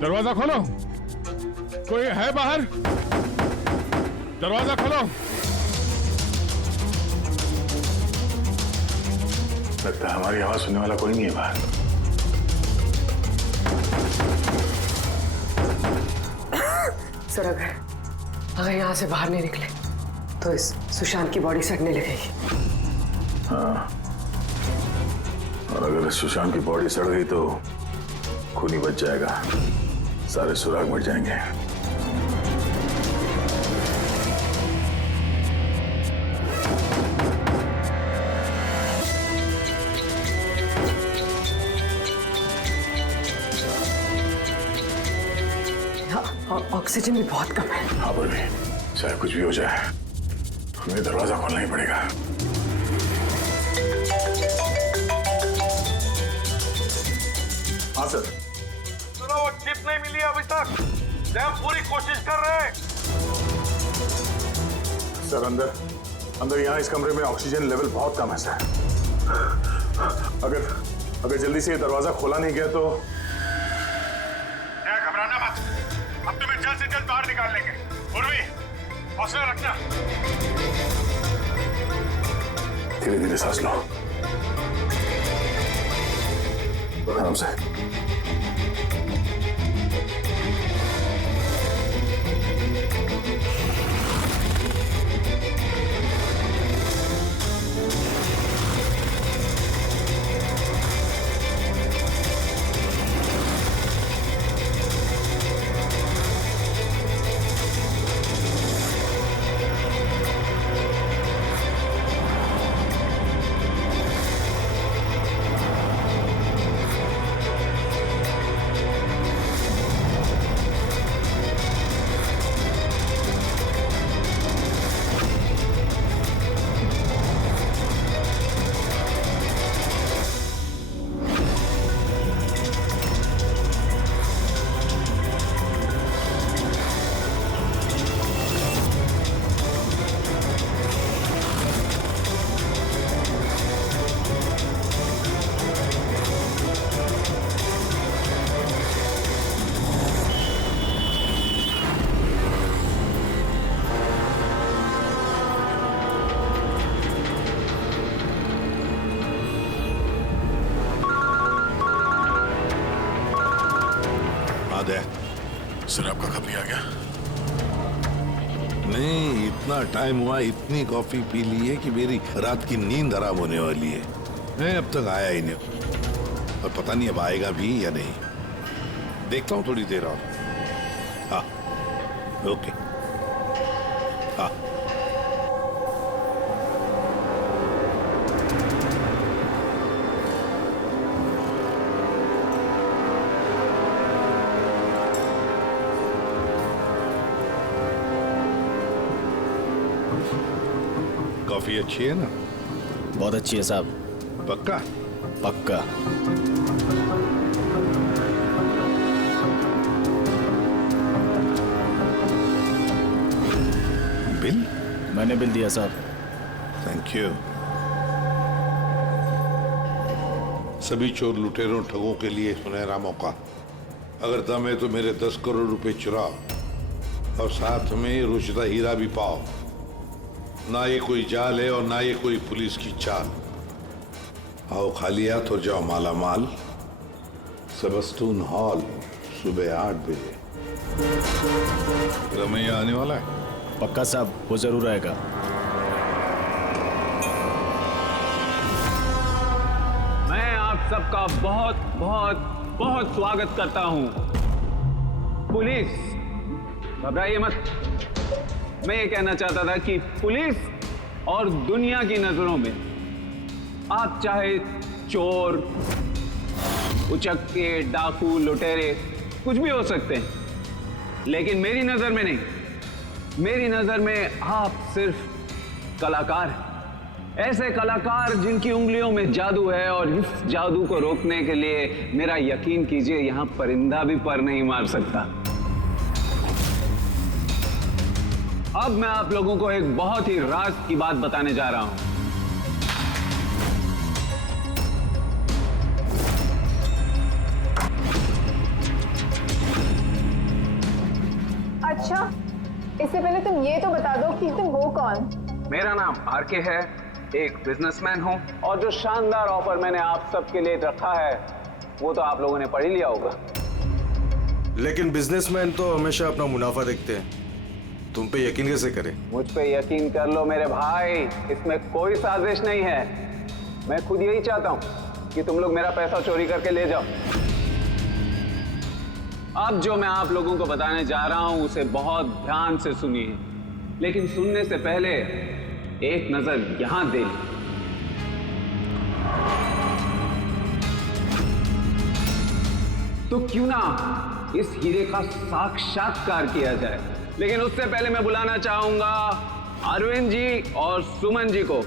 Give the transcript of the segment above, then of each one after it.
दरवाजा खोलो, कोई है बाहर? दरवाजा खोलो। लगता है हमारी आवाज सुनने वाला कोई नहीं है बाहर। सर अगर यहाँ से बाहर नहीं निकले तो इस सुशांत की बॉडी सड़ने लगेगी। हाँ, और अगर सुशांत की बॉडी सड़ गई तो खून ही बच जाएगा, सारे सुराग मिट जाएंगे। ऑक्सीजन भी बहुत कम है। हाँ बोली, चाहे कुछ भी हो जाए हमें दरवाजा खोलना ही पड़ेगा। हाँ सर। सुनो, वो चिप नहीं मिली अभी तक। हम पूरी कोशिश कर रहे हैं। सर अंदर यहाँ इस कमरे में ऑक्सीजन लेवल बहुत कम है सर। अगर जल्दी से ये दरवाजा खोला नहीं गया तो। घबराना मत, हम तुम्हें जल्द से जल्द बाहर निकाल लेंगे। उर्वी, हौसला रखना। धीरे धीरे सांस लो, आराम से। सर आपका कब नहीं आ गया? नहीं, इतना टाइम हुआ, इतनी कॉफी पी ली है कि मेरी रात की नींद हराम होने वाली है। नहीं, अब तक आया ही नहीं और पता नहीं अब आएगा भी या नहीं। देखता हूँ थोड़ी देर और। हाँ, ओके। हाँ, कॉफी अच्छी है ना? बहुत अच्छी है साहब। पक्का? पक्का। बिल? मैंने बिल दिया साहब। Thank you. सभी चोर लुटेरों ठगों के लिए सुनहरा मौका। अगर दम है तो मेरे 10 करोड़ रुपए चुराओ और साथ में रुचिता हीरा भी पाओ। ना ये कोई जाल है और ना ये कोई पुलिस की चाल। आओ खाली हाथ और जाओ माला माल। सबस्टून हॉल सुबह 8 बजे। रमैया आने वाला है? पक्का साहब, वो जरूर आएगा। मैं आप सबका बहुत बहुत बहुत स्वागत करता हूं। पुलिस, घबराइए मत। मैं ये कहना चाहता था कि पुलिस और दुनिया की नजरों में आप चाहे चोर, उचक्के, डाकू, लुटेरे कुछ भी हो सकते हैं, लेकिन मेरी नजर में नहीं। मेरी नजर में आप सिर्फ कलाकार हैं। ऐसे कलाकार जिनकी उंगलियों में जादू है, और इस जादू को रोकने के लिए मेरा यकीन कीजिए, यहां परिंदा भी पर नहीं मार सकता। अब मैं आप लोगों को एक बहुत ही राज की बात बताने जा रहा हूं। तुम ये तो बता दो कि तुम हो कौन? मेरा नाम आरके है, एक बिजनेसमैन हूँ, और जो शानदार ऑफर मैंने आप सबके लिए रखा है वो तो आप लोगों ने पढ़ ही लिया होगा। लेकिन बिजनेसमैन तो हमेशा अपना मुनाफा देखते हैं, तुम पे यकीन कैसे करें? मुझ पे यकीन कर लो मेरे भाई, इसमें कोई साजिश नहीं है। मैं खुद यही चाहता हूँ कि तुम लोग मेरा पैसा चोरी करके ले जाओ। अब जो मैं आप लोगों को बताने जा रहा हूं उसे बहुत ध्यान से सुनिए, लेकिन सुनने से पहले एक नजर यहां दे ली। तो क्यों ना इस हीरे का साक्षात्कार किया जाए। लेकिन उससे पहले मैं बुलाना चाहूंगा अरविंद जी और सुमन जी को।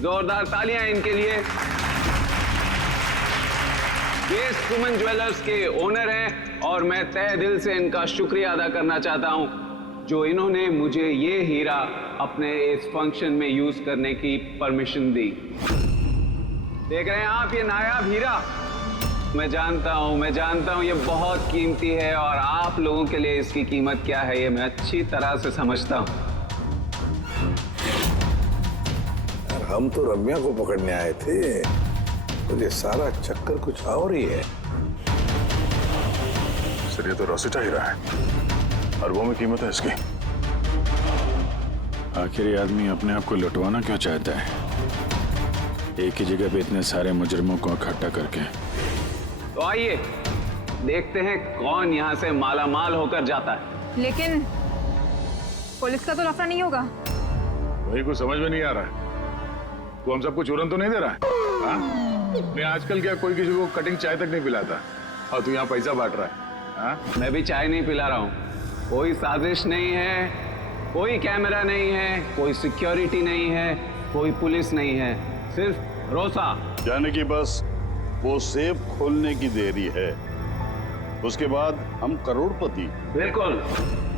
जोरदार तालियां इनके लिए। ये सुमन ज्वेलर्स के ओनर हैं और मैं तहे दिल से इनका शुक्रिया अदा करना चाहता हूं जो इन्होंने मुझे ये हीरा अपने इस फंक्शन में यूज करने की परमिशन दी। देख रहे हैं आप ये नायाब हीरा? मैं जानता हूं ये बहुत कीमती है और आप लोगों के लिए इसकी कीमत क्या है ये मैं अच्छी तरह से समझता हूं। हम तो रम्या को पकड़ने आए थे, तो ये सारा चक्कर कुछ और ही है। सर ये तो रोसिटा हीरा है, अरबों में कीमत है इसकी। आखिर ये आदमी अपने आप को लुटवाना क्यों चाहता है, एक ही जगह पे इतने सारे मुजरिमों को इकट्ठा करके? तो आइए देखते हैं कौन यहाँ से माला माल होकर जाता है। लेकिन पुलिस का तो लफड़ा नहीं होगा? वही कुछ समझ में नहीं आ रहा है। तू हम सबको चूरन तो नहीं दे रहा है? हाँ? मैं आजकल क्या कोई किसी को कटिंग चाय तक नहीं पिलाता और तू यहाँ पैसा बांट रहा है? हाँ? मैं भी चाय नहीं पिला रहा हूँ। कोई साजिश नहीं है, कोई कैमरा नहीं है, कोई सिक्योरिटी नहीं है, कोई पुलिस नहीं है, सिर्फ भरोसा। जाने की बस वो सेफ खोलने की देरी है, उसके बाद हम करोड़पति। बिल्कुल।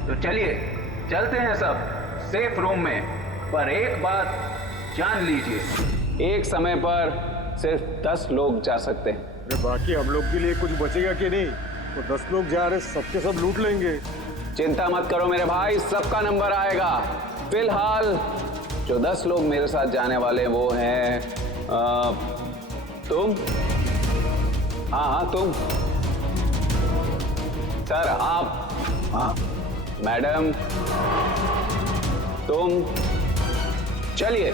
तो चलिए चलते हैं सब सेफ रूम में। पर एक बात जान लीजिए, एक समय पर सिर्फ 10 लोग जा सकते हैं। अरे बाकी हम लोग के लिए कुछ बचेगा कि नहीं? तो 10 लोग जा रहे, सबके सब लूट लेंगे। चिंता मत करो मेरे भाई, सबका नंबर आएगा। फिलहाल जो 10 लोग मेरे साथ जाने वाले वो हैं तुम। हाँ तुम सर, आप, हाँ मैडम, तुम। चलिए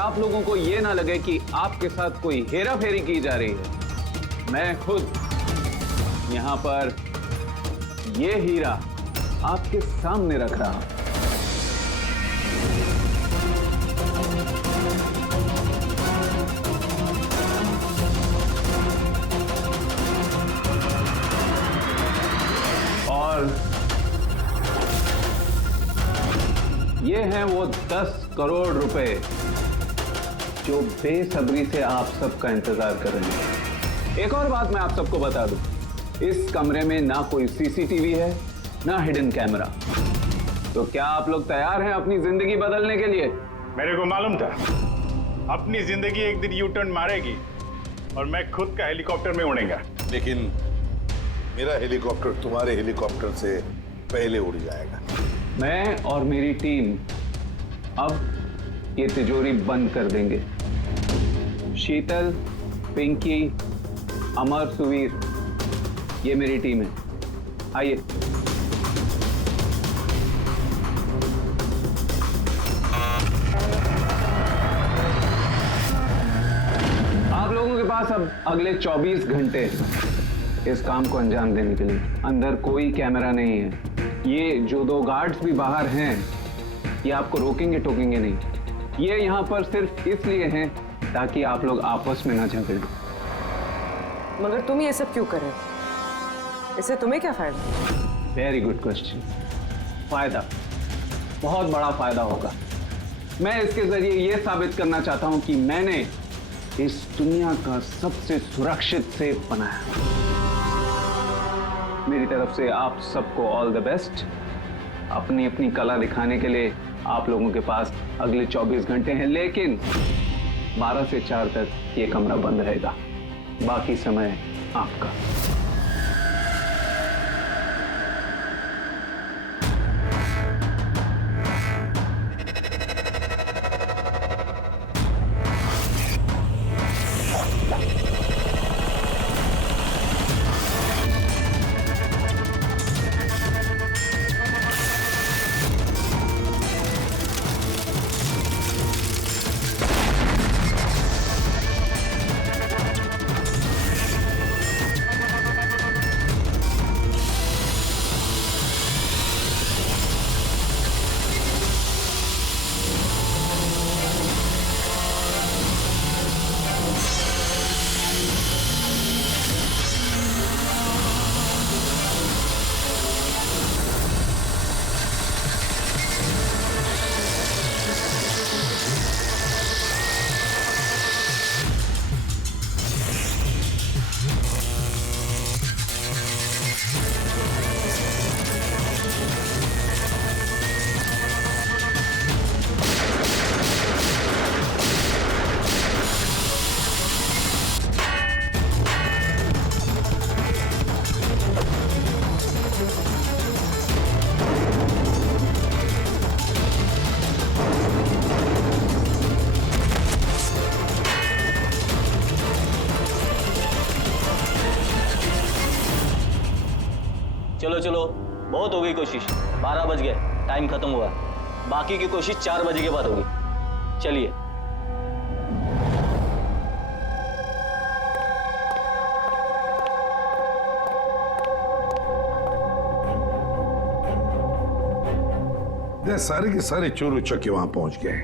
आप लोगों को ये ना लगे कि आपके साथ कोई हेरा फेरी की जा रही है। मैं खुद यहां पर ये हीरा आपके सामने रख रहा हूं। और ये हैं वो 10 करोड़ रुपए जो बेसब्री से आप सबका इंतजार कर रहे हैं। एक और बात मैं आप सबको बता दूं, इस कमरे में ना कोई सीसीटीवी है ना हिडन कैमरा। तो क्या आप लोग तैयार हैं अपनी जिंदगी बदलने के लिए? मेरे को मालूम था अपनी जिंदगी एक दिन यू टर्न मारेगी और मैं खुद का हेलीकॉप्टर में उड़ेगा। लेकिन मेरा हेलीकॉप्टर तुम्हारे हेलीकॉप्टर से पहले उड़ जाएगा। मैं और मेरी टीम अब ये तिजोरी बंद कर देंगे। शीतल, पिंकी, अमर, सुवीर, ये मेरी टीम है। आइए। आप लोगों के पास अब अगले 24 घंटे इस काम को अंजाम देने के लिए। अंदर कोई कैमरा नहीं है। ये जो 2 गार्ड्स भी बाहर हैं, ये आपको रोकेंगे टोकेंगे नहीं। ये यहाँ पर सिर्फ इसलिए हैं ताकि आप लोग आपस में ना झगड़े। मगर तुम ये सब क्यों कर रहे हो? इससे तुम्हें क्या फायदा? Very good question. फायदा, बहुत बड़ा फायदा होगा। मैं इसके जरिए यह साबित करना चाहता हूं कि मैंने इस दुनिया का सबसे सुरक्षित सेफ बनाया। मेरी तरफ से आप सबको ऑल द बेस्ट। अपनी अपनी कला दिखाने के लिए आप लोगों के पास अगले 24 घंटे हैं, लेकिन 12 से 4 तक ये कमरा बंद रहेगा। बाकी समय आपका। चलो चलो, बहुत हो गई कोशिश। 12 बज गए, टाइम खत्म हुआ। बाकी की कोशिश 4 बजे के बाद होगी। चलिए। सारे के सारे चोर उचक्के वहां पहुंच गए,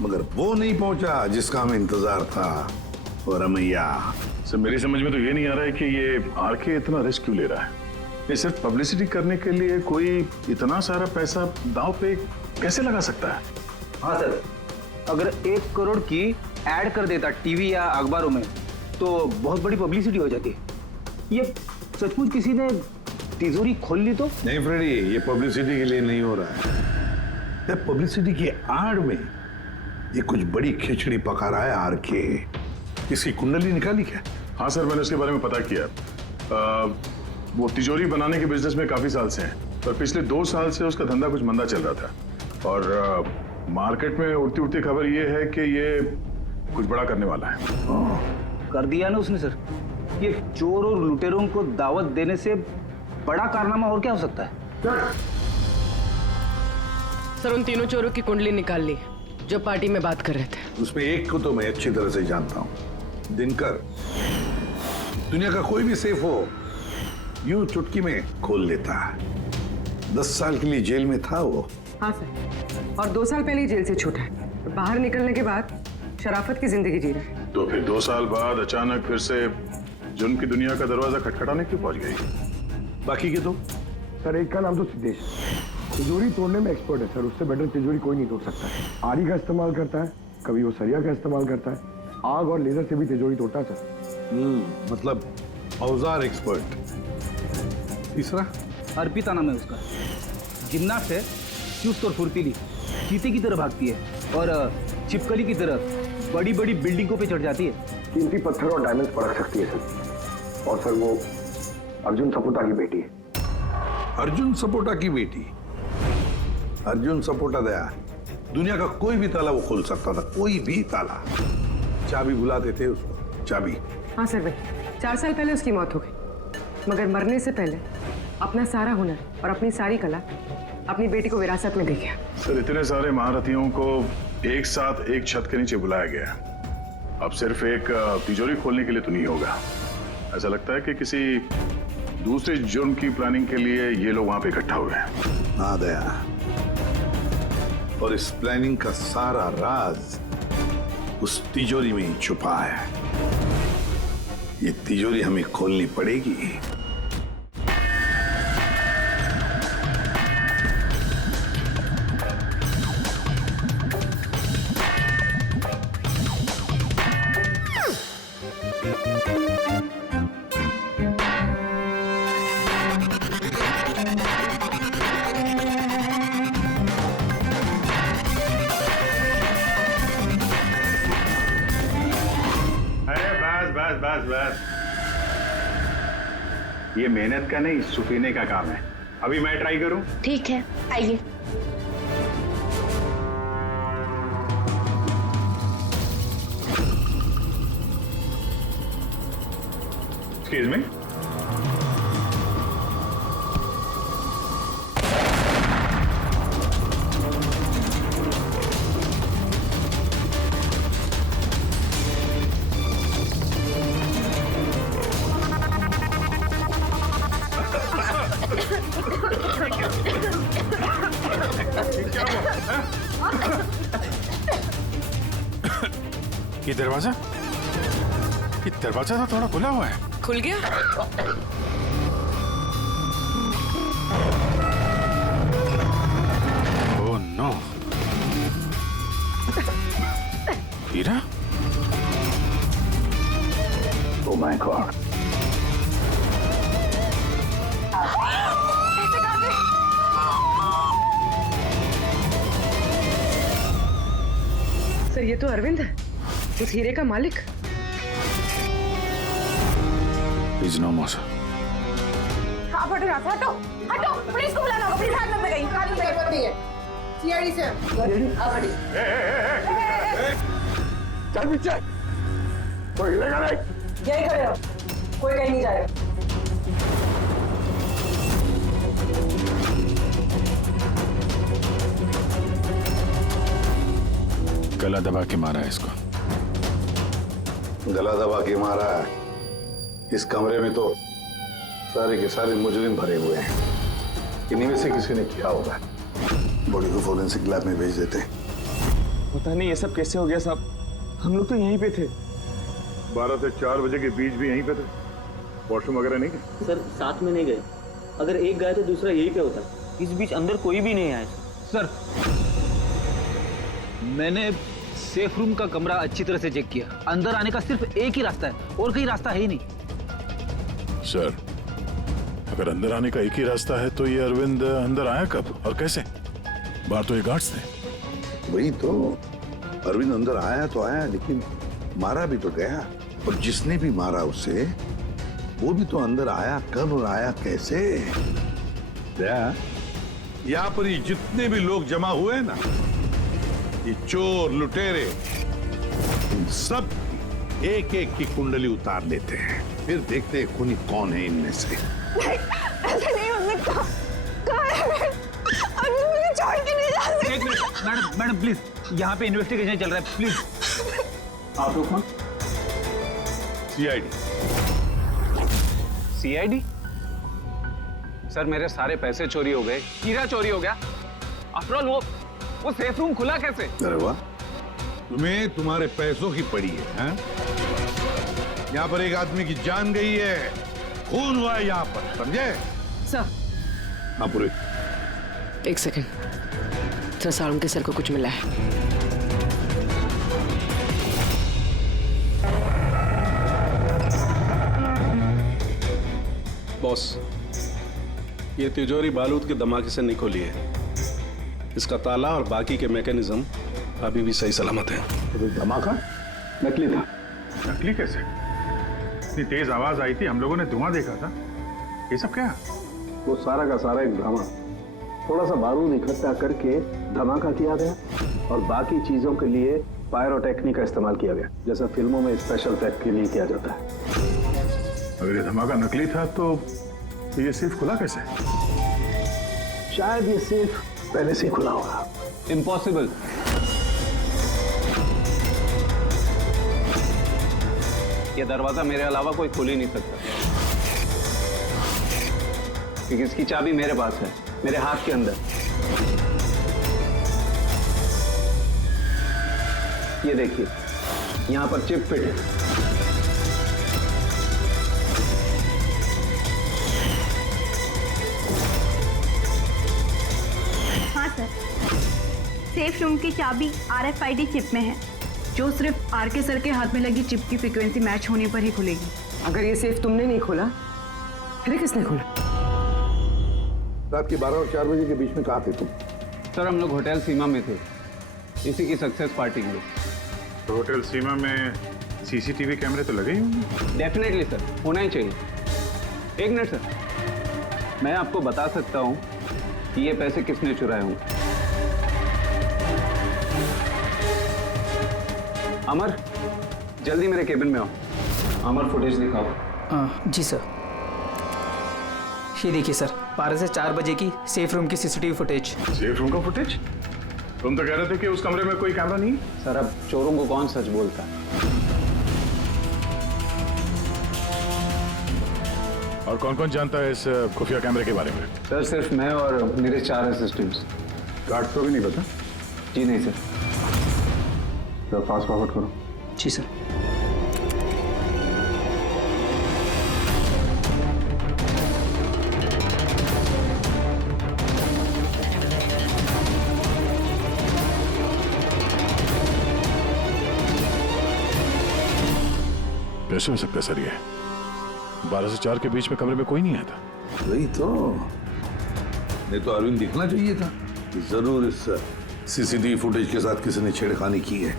मगर वो नहीं पहुंचा जिसका हमें इंतजार था। और रमैया, सर मेरी समझ में तो ये नहीं आ रहा है कि ये आरके इतना रिस्क क्यों ले रहा है। ये सिर्फ पब्लिसिटी करने के लिए कोई इतना सारा पैसा दांव पे कैसे लगा सकता है? हाँ सर, अगर 1 करोड़ की ऐड कर देता टीवी या अखबारों में तो बहुत बड़ी पब्लिसिटी हो जाती। ये सचमुच किसी ने तिजोरी खोल ली तो? नहीं फ्रेडी, ये पब्लिसिटी के लिए नहीं हो रहा है। ये पब्लिसिटी की आड़ में ये कुछ बड़ी खिचड़ी पका रहा है आरके। इसकी कुंडली निकाली क्या? हाँ सर, मैंने उसके बारे में पता किया। वो तिजोरी बनाने के बिजनेस में काफी साल से है, पर पिछले 2 साल से उसका धंधा कुछ मंदा चल रहा था। और मार्केट में उड़ती उड़ती खबर ये है कि ये कुछ बड़ा करने वाला है। कर दिया ना उसने सर। ये चोर और लुटेरों को दावत देने से बड़ा कारनामा और क्या हो सकता है? सर उन तीनों चोरों की कुंडली निकाल ली जो पार्टी में बात कर रहे थे। उसमें एक को तो मैं अच्छी तरह से जानता हूं, दिनकर। दुनिया का कोई भी सेफ हो यूं चुटकी में खोल लेता है। 10 साल के लिए जेल में था वो। हाँ सर, और 2 साल पहले ही जेल से छूटा है। बाहर निकलने के बाद शराफत की जिंदगी जी रहा है। तो फिर 2 साल बाद अचानक फिर से जुर्म की दुनिया का दरवाजा खटखटाने क्यों पहुंच गई? बाकी के दो? सर एक का नाम तो सिद्धेश, तिजोरी तोड़ने में एक्सपर्ट है सर। उससे बेटर तिजोरी कोई नहीं तोड़ सकता है। आरी का इस्तेमाल करता है, कभी वो सरिया का इस्तेमाल करता है, आग और लेजर से भी तिजोरी तोड़ता है सर। मतलब औजार एक्सपर्ट। तीसरा? अर्पिता नाम है उसका। जिम्नास्ट है, चुस्त और फुर्तीली, चीते की तरह भागती है और छिपकली की तरह बड़ी बड़ी बिल्डिंगों पे चढ़ जाती है। कीमती पत्थर और डायमंड्स परख सकती है सर। और सर वो अर्जुन सपोटा की बेटी है। अर्जुन सपोटा की बेटी? अर्जुन सपोटा दया दुनिया का कोई भी ताला वो खोल सकता था, कोई भी ताला। चाबी बुलाते थे उसको, चाबी। हाँ सर भाई, 4 साल पहले उसकी मौत हो गई, मगर मरने से पहले अपना सारा हुनर और अपनी सारी कला अपनी बेटी को विरासत में दे गया। सर इतने सारे महारथियों को एक साथ एक छत के नीचे बुलाया गया, अब सिर्फ एक तिजोरी खोलने के लिए तो नहीं होगा। ऐसा लगता है कि किसी दूसरे जुर्म की प्लानिंग के लिए ये लोग वहां पे इकट्ठा हुए हैं। हाँ दया, और इस प्लानिंग का सारा राज उस तिजोरी में ही छुपा है। ये तिजोरी हमें खोलनी पड़ेगी। बस बस, ये मेहनत का नहीं सुपीने का काम है। अभी मैं ट्राई करूं? ठीक है, आइए। Excuse me. ये दरवाजा तो थोड़ा खुला हुआ है। खुल गया? Oh no. हीरा? Oh my God. सर ये तो अरविंद है, उस हीरे का मालिक। Please no more sir. आप हटो यहाँ से, हटो हटो, पुलिस को बुलाना होगा, पुलिस हाथ में गई, हाथ में गई है। सीआईडी से आप हटिए। चल पीछे, कोई हिलेगा नहीं। यही खड़े रहो, कोई कहीं नहीं जाएगा। गला दबा के मारा है इसको। गला दबा के मारा है। इस कमरे में तो सारे के सारे मुजरिम भरे हुए हैं। इन्हीं में से किसी ने किया होगा। बॉडी को फोरेंसिक लैब में भेज देते हैं। पता नहीं ये सब कैसे हो गया साहब, हम लोग तो यहीं पे थे। 12 से 4 बजे के बीच भी यहीं पे थे। वॉशरूम वगैरह नहीं गए? सर साथ में नहीं गए, अगर एक गया तो दूसरा यही पे होता। इस बीच अंदर कोई भी नहीं आया। सर मैंने सेफ रूम का कमरा अच्छी तरह से चेक किया, अंदर आने का सिर्फ एक ही रास्ता है और कोई रास्ता है ही नहीं। सर, अगर अंदर आने का एक ही रास्ता है तो ये अरविंद अंदर आया कब और कैसे? बाहर तो ये गार्ड्स थे। वही तो, अरविंद अंदर आया तो आया, लेकिन मारा भी तो गया। और जिसने भी मारा उसे, वो भी तो अंदर आया कब और आया कैसे? यहाँ पर ये जितने भी लोग जमा हुए हैं ना, ये चोर लुटेरे, इन सब एक एक की कुंडली उतार लेते हैं, फिर देखते हैं खूनी कौन है इनमें से। ऐसे नहीं हो सकता। कहाँ है? अभी मुझे छोड़ के नहीं जा सकते। एक मिनट मैडम प्लीज, यहाँ पे इन्वेस्टिगेशन चल रहा है, प्लीज। आप लोग कौन? सीआईडी। सीआईडी? सर मेरे सारे पैसे चोरी हो गए, हीरा चोरी हो गया। आफ्टर ऑल वो सेफ रूम खुला कैसे? अरे वाह, तुम्हें तुम्हारे पैसों की पड़ी है, हैं? यहाँ पर एक आदमी की जान गई है, खून हुआ है यहाँ पर, समझे? सर हाँ पूरे। एक सेकंड सर, सारुण के सर को कुछ मिला है। बॉस, ये तिजोरी बारूद के धमाके से नहीं खुली है। इसका ताला और बाकी के मैकेनिज्म अभी भी सही सलामत है। तो धमाका नकली था। नकली कैसे? इतनी तेज आवाज आई थी, हम लोगों ने धुआं देखा था। ये सब क्या? वो सारा का सारा एक ड्रामा। थोड़ा सा बारूद इकट्ठा करके धमाका किया गया और बाकी चीजों के लिए पायरोटेक्निक का इस्तेमाल किया गया, जैसा फिल्मों में स्पेशल इफेक्ट के लिए किया जाता है। अगर ये धमाका नकली था तो ये सेफ खुला कैसे? शायद ये सेफ पहले से ही खुला होगा। इम्पॉसिबल। ये दरवाजा मेरे अलावा कोई खोल ही नहीं सकता, क्योंकि इसकी चाबी मेरे पास है, मेरे हाथ के अंदर। ये देखिए, यहां पर चिप फिट है। हाँ सर, सेफ रूम की चाबी RFID चिप में है, जो सिर्फ आरके सर के हाथ में लगी चिप की फ्रीक्वेंसी मैच होने पर ही खुलेगी। अगर ये सेफ तुमने नहीं खोला, फिर किसने खोला? रात के 12 और 4 बजे के बीच में कहाँ थे तुम? सर हम लोग होटल सीमा में थे, इसी की सक्सेस पार्टी के लिए। तो होटल सीमा में सीसीटीवी कैमरे तो लगे ही होंगे। डेफिनेटली सर, होना ही चाहिए। एक मिनट सर, मैं आपको बता सकता हूँ कि ये पैसे किसने चुराए होंगे। अमर, जल्दी मेरे केबिन में आओ। अमर, फुटेज दिखाओ। जी सर। ये देखिए सर, 12 से 4 बजे की सेफ रूम की सीसीटीवी फुटेज। सेफ रूम का फुटेज? तुम तो कह रहे थे कि उस कमरे में कोई कैमरा नहीं। सर, अब चोरों को कौन सच बोलता है? और कौन कौन जानता है इस खुफिया कैमरे के बारे में? सर, सिर्फ मैं और मेरे 4 असिस्टेंट्स। गार्ड को भी नहीं पता? जी नहीं सर। तो फास्ट फॉरवर्ड करो। जी सर। कैसे हो सकता है सर? ये 12 से 4 के बीच में कमरे में कोई नहीं आया था। वही तो, नहीं तो अरविंद दिखना चाहिए था। जरूर इस सीसीटीवी फुटेज के साथ किसी ने छेड़खानी की है।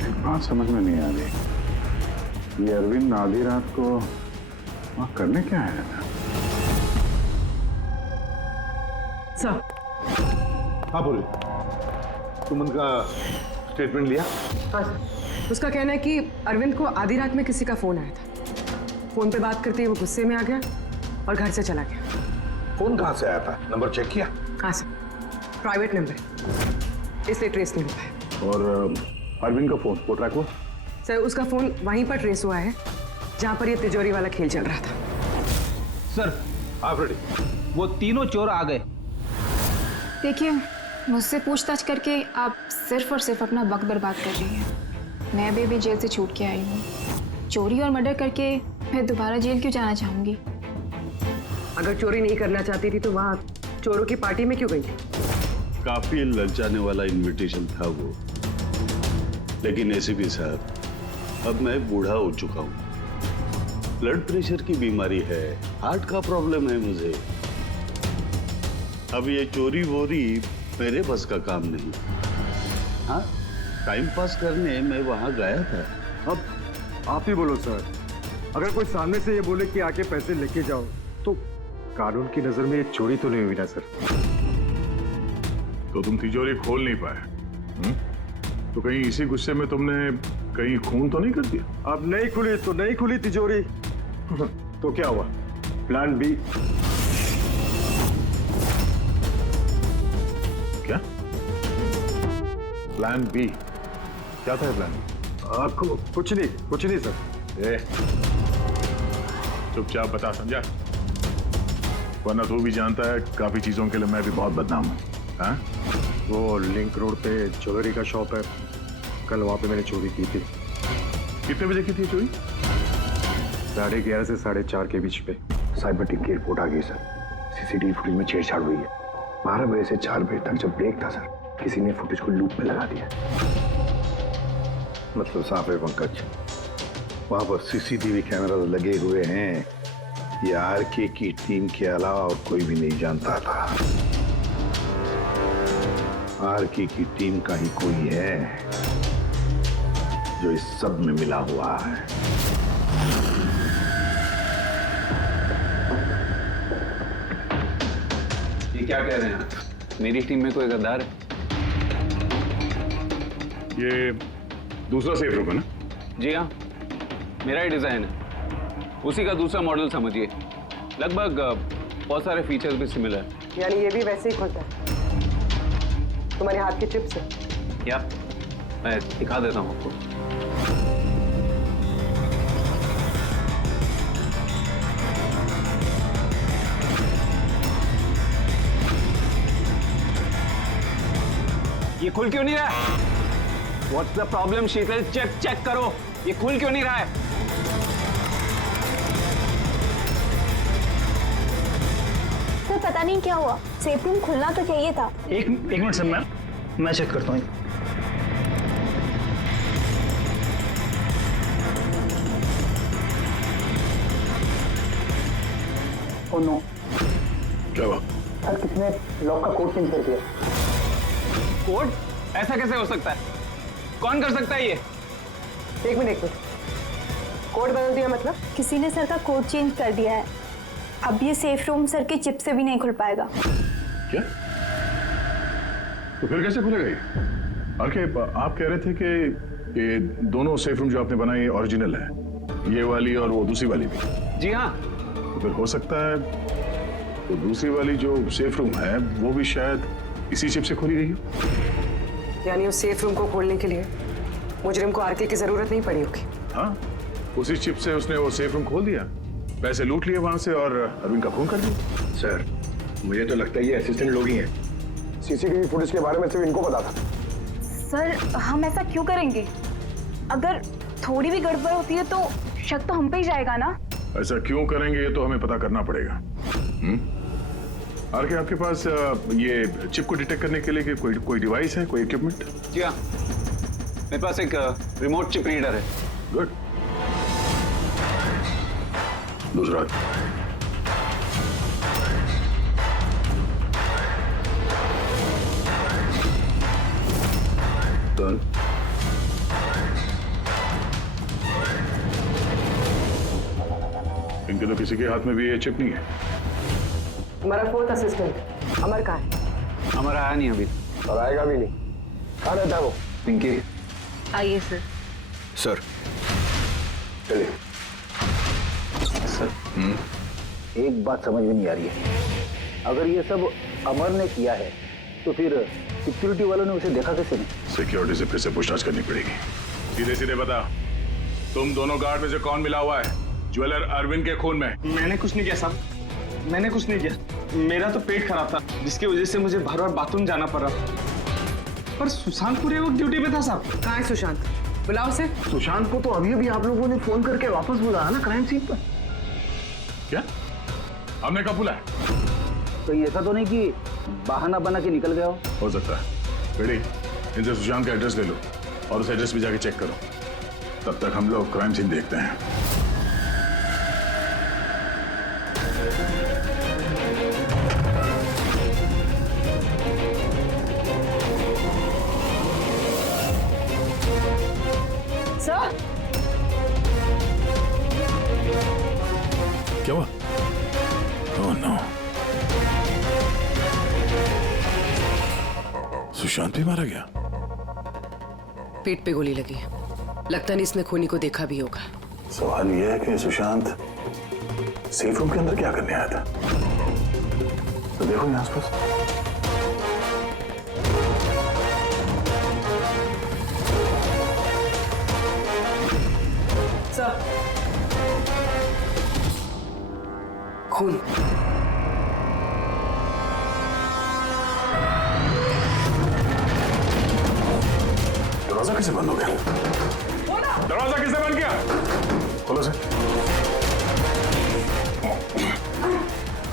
एक बात समझ में नहीं आ रही, ये अरविंद आधी रात को वहां करने क्या आया था? सर। हाँ बोले, तुम उनका स्टेटमेंट लिया? हाँ सर। उसका कहना है कि अरविंद को आधी रात में किसी का फोन आया था। फोन पे बात करते ही वो गुस्से में आ गया और घर से चला गया। फोन कहाँ से आया था? नंबर चेक किया? हाँ सर, प्राइवेट नंबर है, इसलिए ट्रेस नहीं हो पाया। और अरविंद का फोन वो ट्रैक हुआ? सर, उसका फोन वहीं पर ट्रेस हुआ है जहां पर ये तिजोरी वाला खेल चल रहा था। सर, आप रेडी? वो तीनों चोर आ गए। देखिए, मुझसे पूछताछ करके आप सिर्फ और सिर्फ अपना वक्त बर्बाद कर रही हैं। मैं अभी जेल से छूट के आई हूँ। चोरी और मर्डर करके मैं दोबारा जेल क्यों जाना चाहूँगी? अगर चोरी नहीं करना चाहती थी तो वहाँ चोरों की पार्टी में क्यों गई थी? काफी ललचाने वाला इनविटेशन था वो, लेकिन एसीपी साहब, अब मैं बूढ़ा हो चुका हूँ। ब्लड प्रेशर की बीमारी है, हार्ट का प्रॉब्लम है मुझे। अब ये चोरी वोरी मेरे बस का काम नहीं। हाँ, टाइम पास करने मैं वहां गया था। अब आप ही बोलो सर, अगर कोई सामने से ये बोले कि आके पैसे लेके जाओ, तो कानून की नजर में ये चोरी तो नहीं हुई ना सर? तो तुम तिजोरी खोल नहीं पाए? तो कहीं इसी गुस्से में तुमने कहीं खून तो नहीं कर दिया? अब नहीं खुली तो नहीं खुली तिजोरी। तो क्या हुआ? Plan B. क्या प्लान बी? क्या था प्लान बी? आपको कुछ नहीं सर। चुपचाप बता, समझा? वरना तू भी जानता है काफी चीजों के लिए मैं भी बहुत बदनाम हूँ। हाँ? वो लिंक रोड पे ज्वेलरी का शॉप है, कल वहां पे मैंने चोरी की थी। कितने बजे की थी चोरी? 11:30 से 4:30 के बीच पे। साइबर टीम की रिपोर्ट आ गई सर। सीसीटीवी फुटेज में छेड़छाड़ हुई है। 12 बजे से 4 बजे तक जब ब्रेक था सर, किसी ने फुटेज को लूप में लगा दिया। मतलब साफ है पंकज, वहां पर सीसीटीवी कैमरा लगे हुए हैं। ये आरके की टीम के अलावा और कोई भी नहीं जानता था। आरके की टीम का ही कोई है जो इस सब में मिला हुआ है। ये क्या कह रहे हैं आप? मेरी टीम में कोई गद्दार है? ये दूसरा सेफ रूम है ना? जी हाँ, मेरा ही डिजाइन है। उसी का दूसरा मॉडल समझिए। लगभग बहुत सारे फीचर्स भी सिमिलर। यानी ये भी वैसे ही खुलता है तुम्हारे हाथ के चिप से? क्या? मैं दिखा देता हूँ आपको। ये खुल क्यों नहीं रहा है? What's the problem, Sheetal? Check करो, ये खुल क्यों नहीं रहा है? सर, पता नहीं क्या हुआ, सेफ रूम खुलना तो चाहिए था। एक मिनट सर, मैं चेक करता हूँ। Oh no. क्या हुआ? सर, किसने लॉक का कोड चेंज कर दिया? कोड? ऐसा कैसे हो सकता है? कौन कर सकता है ये? एक मिनट कोड बदल दिया मतलब? किसी ने सर का कोड चेंज कर दिया है। अब ये सेफ रूम सर के चिप से भी नहीं खुल पाएगा। क्या? तो फिर कैसे खुलेगा ये? आरके, आप कह रहे थे कि ये दोनों सेफ रूम जो आपने बनाए ओरिजिनल है, ये वाली और वो दूसरी वाली भी? जी हाँ। तो फिर हो सकता है तो दूसरी वाली जो सेफ रूम है वो भी शायद इसी चिप से खोली गई हो। यानी उस सेफ रूम को खोलने के लिए मुजरिम को आरके की जरूरत नहीं पड़ी होगी। हाँ, उसी चिप से उसने वो सेफ रूम खोल दिया, पैसे लूट लिए वहां से और अरविंद का खून कर दिया। सर, मुझे तो लगता है ये असिस्टेंट लोग ही हैं। सीसीटीवी फुटेज के बारे में सिर्फ इनको पता था। सर, हम ऐसा क्यों करेंगे? अगर थोड़ी भी गड़बड़ होती है तो शक तो हम पे ही जाएगा ना। ऐसा क्यों करेंगे ये तो हमें पता करना पड़ेगा। आरके, आपके पास ये चिप को डिटेक्ट करने के लिए कोई डिवाइस है, कोई इक्विपमेंट? जी हाँ, मेरे पास एक रिमोट चिप रीडर है। गुड। दूसरा इनके तो किसी के हाथ में भी ये चिप नहीं है। हमारा फोर्थ असिस्टेंट अमर कहाँ है? हमारा आया नहीं अभी और आएगा भी नहीं। कहाँ रहता है वो? पिंकी। आइए सर। सर चलिए। सर, एक बात समझ में नहीं आ रही है। अगर ये सब अमर ने किया है तो फिर सिक्योरिटी वालों ने उसे देखा कैसे नहीं? सिक्योरिटी से फिर से पूछताछ करनी पड़ेगी। सीधे सीधे बता, तुम दोनों गार्ड में से कौन मिला हुआ है ज्वेलर अरविंद के खून में? मैंने कुछ नहीं किया साहब, मैंने कुछ नहीं किया। मेरा तो पेट खराब था जिसकी वजह से मुझे बार बार बाथरूम जाना पड़ रहा। पर सुशांत पूरे वक्त ड्यूटी पे था साहब। कहाँ है सुशांत? बुलाओ उसे। सुशांत को तो अभी अभी आप लोगों ने फोन करके वापस बुलाया ना क्राइम सीन पर। क्या? हमने कब बुलाया? कहीं ऐसा तो नहीं कि बहाना बना के निकल गया हो सकता है। बेटी, इनसे सुशांत का एड्रेस ले लो और उस एड्रेस पे जाके चेक करो। तब तक हम लोग क्राइम सीन देखते हैं। सर, क्या हुआ? ओह नो, सुशांत भी मारा गया। पेट पे गोली लगी है, लगता नहीं इसने खूनी को देखा भी होगा। सवाल यह है कि सुशांत सेफ रूम के अंदर क्या करने आया था? तो देखो यहाँ आसपास। सर, खून। दरवाजा कैसे बंद हो गया? दरवाजा किसने बंद किया? खोलो सर।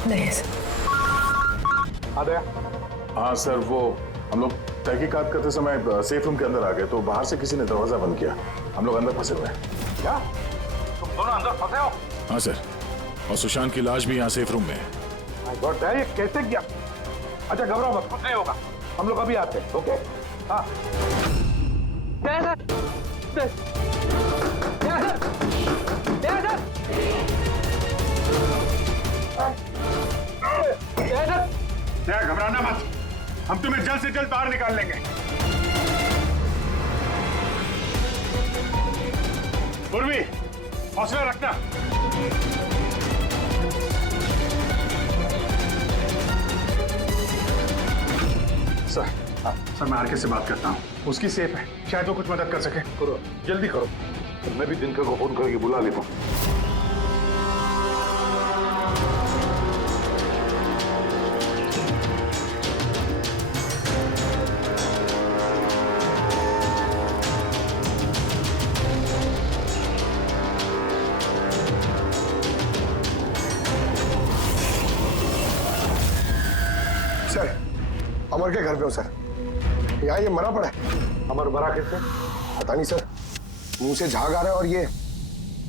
नहीं सर। आ गया? हाँ सर, वो हम लोग तहकीकात करते समय सेफ रूम के अंदर आ गए तो बाहर से किसी ने दरवाजा बंद किया। हम लोग अंदर फंसे हुए हैं। क्या तुम दोनों अंदर फंसे हो? हाँ सर, और सुशांत की लाश भी यहाँ सेफ रूम में है। ये कैसे किया? अच्छा घबराओ मत, कुछ नहीं होगा, हम लोग अभी आते हैं। ओके? हाँ। घबराना मत, हम तुम्हें जल्द से जल्द बाहर निकाल लेंगे। पूर्वी, हौसला रखना। सर, मैं आरके से बात करता हूँ, उसकी सेफ है, शायद वो कुछ मदद कर सके। करो, जल्दी करो। मैं भी दिनकर को फोन करके बुला लेता हूँ। सर, अमर के घर पे हो सर। यहाँ ये मरा पड़ा है। अमर मरा कैसे? पता नहीं सर, मुंह से झाग आ रहा है और ये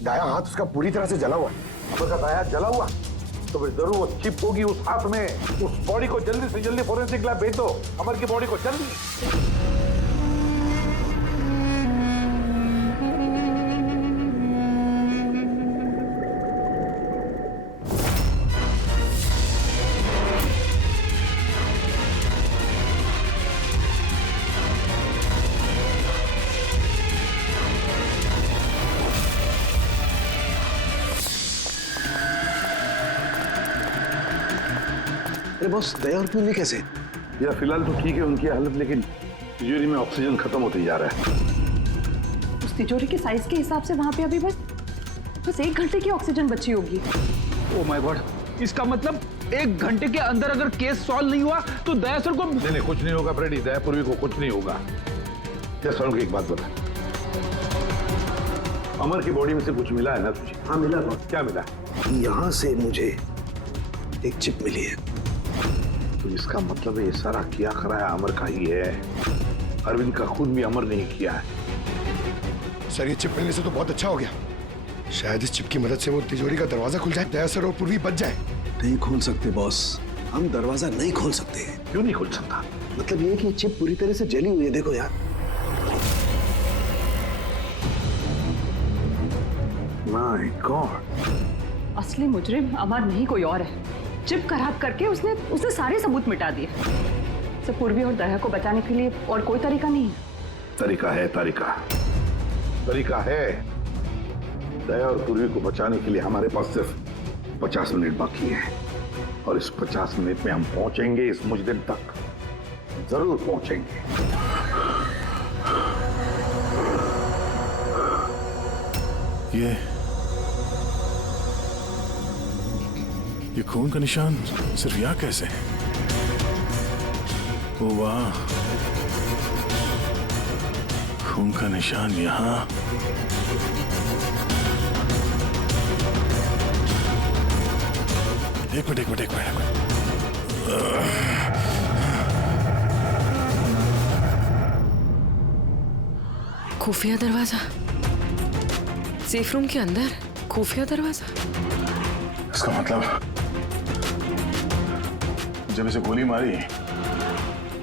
दायां हाथ उसका पूरी तरह से जला हुआ है। अमर का दाया जला हुआ? तो फिर जरूर वो चिप होगी उस हाथ में। उस बॉडी को जल्दी से जल्दी फोरेंसिक लैब भेज दो, अमर की बॉडी को जल्दी। अरे बॉस, दया और पूर्वी कैसे? यार फिलहाल तो ठीक है उनकी हालत, लेकिन तिजोरी में ऑक्सीजन खत्म होते जा रहा है। उस तिजोरी के साइज के हिसाब से वहां पे अभी बस 1 घंटे की ऑक्सीजन बची होगी। ओ माय गॉड, इसका मतलब 1 घंटे के अंदर अगर केस सॉल्व नहीं हुआ तो दया सर को नहीं कुछ नहीं होगा फ्रेडी, दया पूर्वी को कुछ नहीं होगा। क्या सर को एक बात बता, अमर की बॉडी में से कुछ मिला है ना तुझे? हाँ मिला बॉस। क्या मिला? यहाँ से मुझे एक चिप मिली है। तो इसका मतलब ये सारा किया कराया अमर का ही है। अरविंद का खून भी अमर नहीं किया है। सर ये चिप मिलने से तो बहुत अच्छा हो गया। शायद इस चिप की मदद से वो तिजोरी का दरवाजा खुल जाए, दया सर और पूर्वी बच जाए। नहीं खोल सकते बॉस, हम दरवाजा नहीं खोल सकते। क्यों नहीं खोल सकता? मतलब ये कि चिप पूरी तरह से जली हुई है, देखो यार। माय गॉड, असली मुजरिम अमर नहीं कोई और है। चिप खराब करके उसने सारे सबूत मिटा दिए। से पूर्वी और दया को बचाने के लिए और कोई तरीका नहीं है। तरीका है, तरीका है। दया और पूर्वी को बचाने के लिए हमारे पास सिर्फ 50 मिनट बाकी है, और इस 50 मिनट में हम पहुंचेंगे इस मुजरिम तक, जरूर पहुंचेंगे। ये खून का निशान सिर्फ यहाँ कैसे है? ओ वाह, खून का निशान यहाँ। एक मिनट। खुफिया दरवाजा, सेफ रूम के अंदर खुफिया दरवाजा। इसका मतलब जब इसे गोली मारी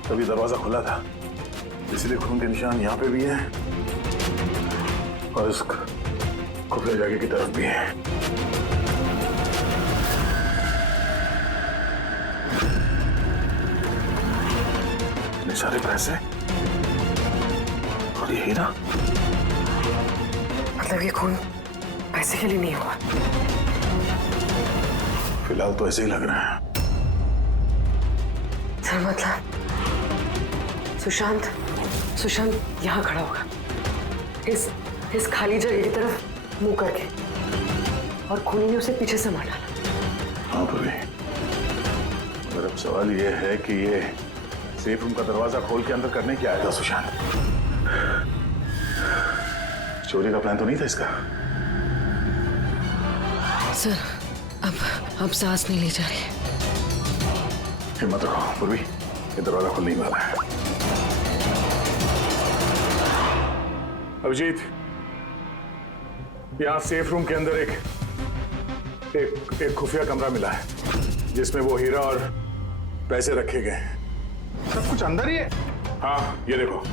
तभी दरवाजा खुला था, इसलिए खून के निशान यहाँ पे भी है और इस खुफिया जगह की तरफ भी है। इतने सारे पैसे और ये हीरा, मतलब ये खून पैसे के लिए नहीं हुआ। फिलहाल तो ऐसे ही लग रहा है। सर मतलब सुशांत यहाँ खड़ा होगा, इस खाली जगह की तरफ मुंह करके, और खूनी ने उसे पीछे से मार डाला। हाँ पूर्वी, पर अब सवाल ये है कि ये सेफ रूम का दरवाजा खोल के अंदर करने क्या आया था सुशांत? चोरी का प्लान तो नहीं था इसका? सर अब सांस नहीं ली जा रही। हिम्मत रखो पूर्वी, ये दरवाजा खुलने ही वाला है। अभिजीत, यहाँ सेफ रूम के अंदर एक खुफिया कमरा मिला है जिसमें वो हीरा और पैसे रखे गए हैं। सब कुछ अंदर ही है? हाँ, ये देखो।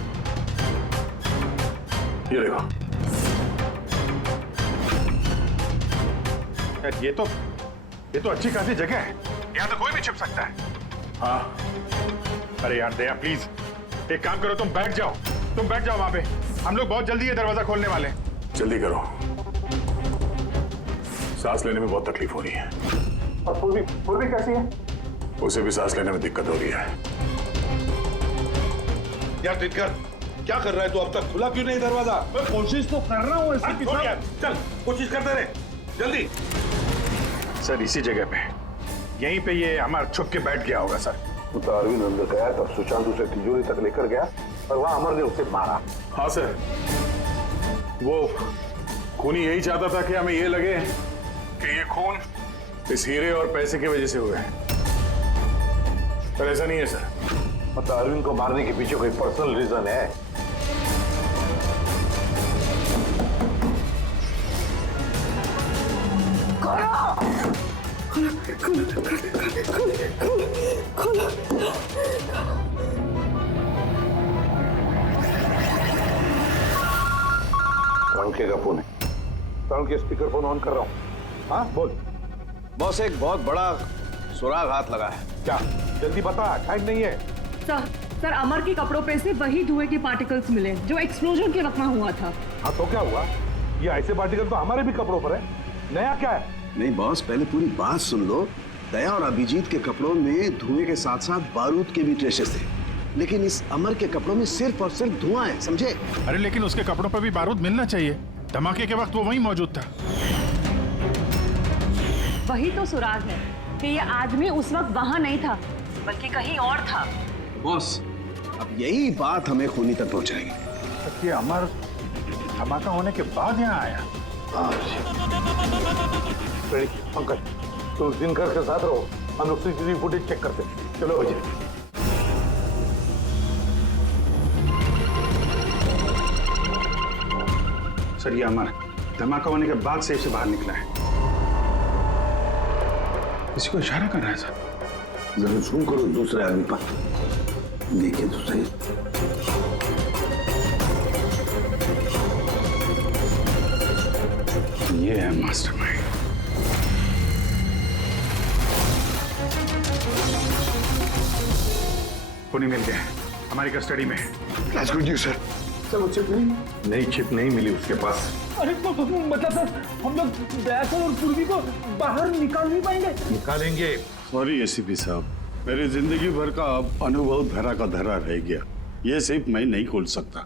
यार ये तो अच्छी खासी जगह है, यहाँ तो कोई भी छिप सकता है। हाँ। अरे यार दया प्लीज एक काम करो, तुम बैठ जाओ वहां पे, हम लोग बहुत जल्दी ये दरवाजा खोलने वाले हैं। जल्दी करो, सांस लेने में बहुत तकलीफ हो रही है। और पूर्वी कैसी है? उसे भी सांस लेने में दिक्कत हो रही है। यार दिनकर, क्या कर रहा है तू? अब तक खुला क्यों नहीं दरवाजा? मैं कोशिश तो कर रहा हूँ। चल कोशिश करते रहे, जल्दी। सर इसी जगह पे, यहीं पे ये अमर छुप के बैठ गया होगा सर। वो तो अरविंद अंदर गया तब सुशांत उसे तिजोरी तक लेकर गया और वहां अमर ने उसे मारा। हाँ सर, वो खूनी यही चाहता था कि हमें ये लगे कि ये खून इस हीरे और पैसे की वजह से हुआ है, पर ऐसा नहीं है सर। मतलब अरविंद को मारने के पीछे कोई पर्सनल रीजन है? राहुल के फोन है। राहुल के स्पीकर फोन ऑन कर रहा हूँ। हाँ बोल। बॉस एक बहुत बड़ा सुराग हाथ लगा है। क्या? जल्दी बता, टाइम नहीं है। सर अमर के कपड़ों पे से वही धुएं के पार्टिकल्स मिले जो एक्सप्लोजन के वक्त में हुआ था। हाँ तो क्या हुआ? ये ऐसे पार्टिकल तो हमारे भी कपड़ों पर है। नया क्या है? नहीं बॉस, पहले पूरी बात सुन लो। दया और अभिजीत के कपड़ों में धुएं के साथ साथ बारूद के भी ट्रेसेस थे, लेकिन इस अमर के कपड़ों में सिर्फ और सिर्फ धुआं है, समझे? अरे लेकिन उसके कपड़ों पर भी बारूद मिलना चाहिए। धमाके के वक्त वो वहीं मौजूद था। वही तो सुराग है कि ये आदमी उस वक्त वहां नहीं था बल्कि कहीं और था। बॉस अब यही बात हमें खूनी तक पहुंचाएगी। ये अमर धमाका होने के बाद यहाँ आया। पंकज तो दिनकर के साथ रहो, हम लोग सीसीटीवी फुटेज चेक करते हैं। चलो भैया। सर ये अमर धमाका होने के बाद सेफ से बाहर निकला है। किसी को इशारा कर रहा है सर। जरा जूम करो दूसरे आदमी पर, देखिए तो सही। ये है मास्टरमाइंड। पुनी मिल गया, हमारी कस्टडी में है। That's good news, sir. Sir वो चिप नहीं? नहीं, चिप नहीं मिली उसके पास। अरे तो मतलब सर हम लोग दया को और पूर्वी को बाहर निकाल नहीं पाएंगे? निकालेंगे। सॉरी एसीपी साहब, मेरी जिंदगी भर का अब अनुभव धरा का धरा रह गया। ये सिर्फ मैं नहीं खोल सकता,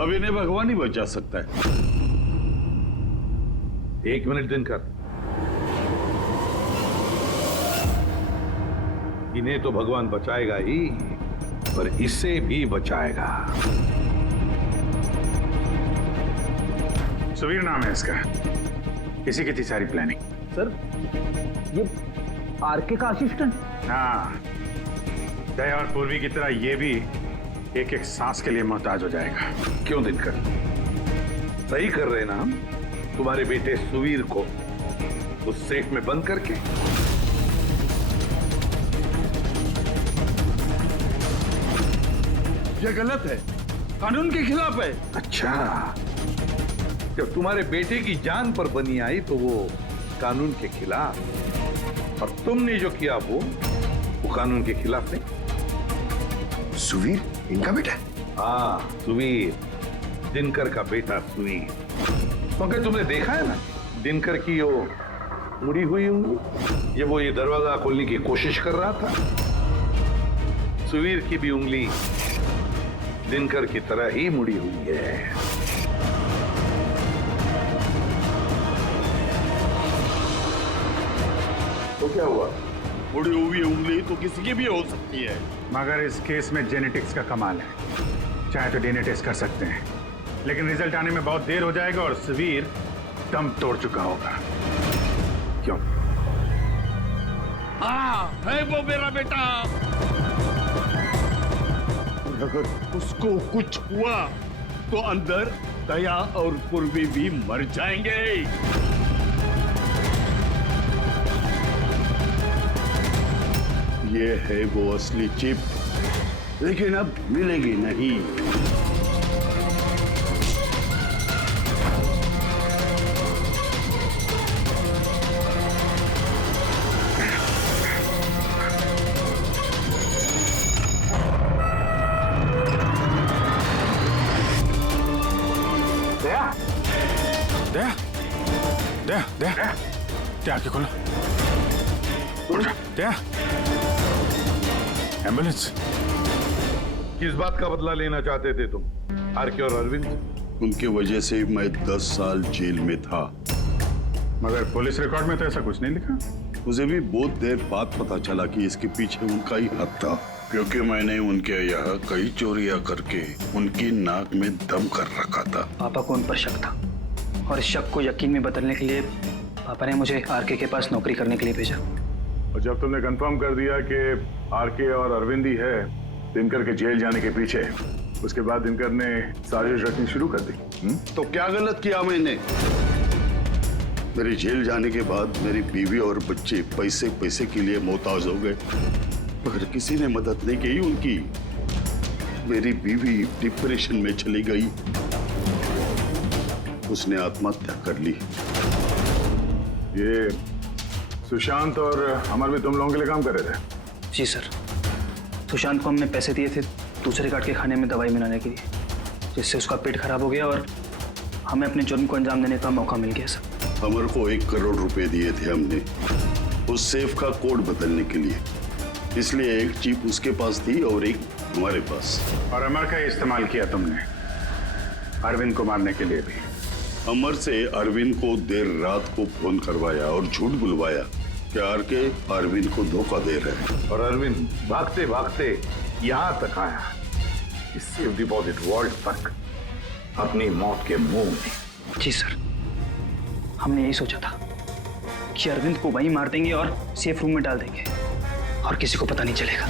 अब इन्हें भगवान ही बचा सकता है। 1 मिनट दिनकर, इन्हें तो भगवान बचाएगा ही, पर इसे भी बचाएगा। सुवीर नाम है इसका। इसी की थी सारी प्लानिंग। सर ये आरके का असिस्टेंट? हाँ, दया और पूर्वी की तरह ये भी एक एक सांस के लिए मोहताज हो जाएगा। क्यों दिनकर? सही कर रहे ना हम? तुम्हारे बेटे सुवीर को उस सेफ में बंद करके। ये गलत है, कानून के खिलाफ है। अच्छा, जब तुम्हारे बेटे की जान पर बनी आई तो वो कानून के खिलाफ, और तुमने जो किया वो कानून के खिलाफ नहीं। सुवीर इनका बेटा? हाँ सुवीर, दिनकर का बेटा सुवीर। क्योंकि तुमने देखा है ना दिनकर की वो मुड़ी हुई उंगली, ये वो ये दरवाजा खोलने की कोशिश कर रहा था। सुवीर की भी उंगली दिनकर की तरह ही मुड़ी हुई है। तो क्या हुआ? मुड़ी हुई उंगली तो किसी की भी हो सकती है। मगर इस केस में जेनेटिक्स का कमाल है। चाहे तो डीएनए टेस्ट कर सकते हैं, लेकिन रिजल्ट आने में बहुत देर हो जाएगा और सुवीर दम तोड़ चुका होगा। क्यों? हाँ, है वो मेरा बेटा। अगर उसको कुछ हुआ तो अंदर दया और पूर्वी भी मर जाएंगे। ये है वो असली चिप, लेकिन अब मिलेगी नहीं। दया आके खोलो। दया, एम्बुलेंस। किस बात का बदला लेना चाहते थे तुम, आरके और अरविंद? उनकी वजह से मैं 10 साल जेल में था। मगर पुलिस रिकॉर्ड में तो ऐसा कुछ नहीं लिखा। मुझे भी बहुत देर बाद पता चला कि इसके पीछे उनका ही हाथ था, क्योंकि मैंने उनके यहाँ कई चोरियां करके उनकी नाक में दम कर रखा था। पापा को उन पर शक था और इस शक को यकीन में बदलने के लिए पापा ने मुझे आरके के पास नौकरी करने के लिए भेजा। और जब तुमने कंफर्म कर दिया कि आरके और अरविंद ही है दिनकर के जेल जाने के पीछे, उसके बाद दिनकर ने साजिश रचनी शुरू कर दी। तो क्या गलत किया मैंने? मेरी जेल जाने के बाद मेरी बीवी और बच्चे पैसे पैसे के लिए मोहताज हो गए, मगर किसी ने मदद नहीं की उनकी। मेरी बीवी डिप्रेशन में चली गई, उसने आत्महत्या कर ली। ये सुशांत और अमर भी तुम लोगों के लिए काम कर रहे थे? जी सर, सुशांत को हमने पैसे दिए थे दूसरे गार्ड के खाने में दवाई मिलाने के लिए, जिससे उसका पेट खराब हो गया और हमें अपने जुर्म को अंजाम देने का मौका मिल गया सर। अमर को 1 करोड़ रुपए दिए थे हमने उस सेफ का कोड बदलने के लिए, इसलिए एक चिप उसके पास थी और एक हमारे पास। और अमर का इस्तेमाल किया तुमने अरविंद को मारने के लिए भी। अमर से अरविंद को देर रात को फोन करवाया और झूठ बुलवाया कि आरके अरविंद को धोखा दे रहे हैं। और अरविंद भागते भागते यहां तक आया, इस सेफ डिपॉजिट वॉल्ट तक, अपनी मौत के मुंह में। जी सर, हमने यही सोचा था कि अरविंद को वहीं मार देंगे और सेफ रूम में डाल देंगे और किसी को पता नहीं चलेगा।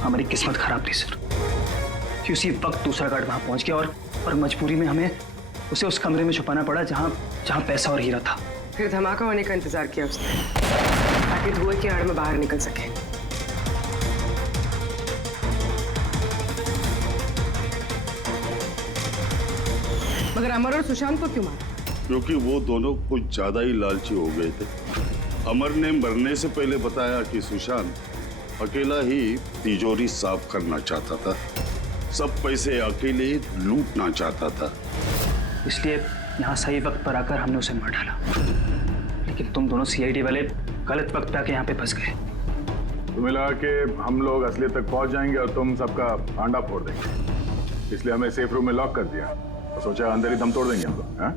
हमारी किस्मत खराब थी सर कि उसी वक्त दूसरा गार्ड वहां पहुंच गया और मजबूरी में हमें उसे उस कमरे में छुपाना पड़ा जहां पैसा और हीरा था। फिर धमाका होने का इंतजार किया उसने ताकि धुएं की आड़ में बाहर निकल सके। मगर अमर और सुशांत को क्यों मारा? क्योंकि वो दोनों कुछ ज्यादा ही लालची हो गए थे। अमर ने मरने से पहले बताया कि सुशांत अकेला ही तिजोरी साफ करना चाहता था, सब पैसे अकेले लूटना चाहता था, इसलिए यहाँ सही वक्त पर आकर हमने उसे मार डाला। लेकिन तुम दोनों सीआईडी वाले गलत वक्त पे आके यहाँ पे फंस गए। तुम्हें लगा कि हम लोग असलियत तक पहुंच जाएंगे और तुम सबका आंडा फोड़ देंगे, इसलिए हमें सेफ रूम में लॉक कर दिया और सोचा अंदर ही दम तोड़ देंगे हम लोग। हाँ?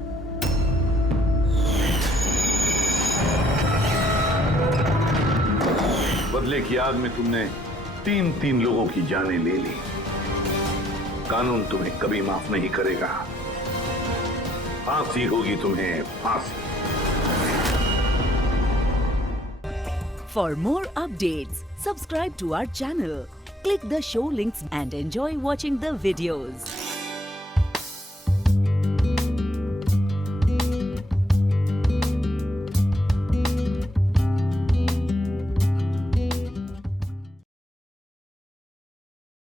बदले की आग में तुमने 3 लोगों की जानें ले ली। कानून तुम्हें कभी माफ नहीं करेगा, फांसी होगी तुम्हें, फांसी। For more updates, subscribe to our channel, click the show links and enjoy watching the videos.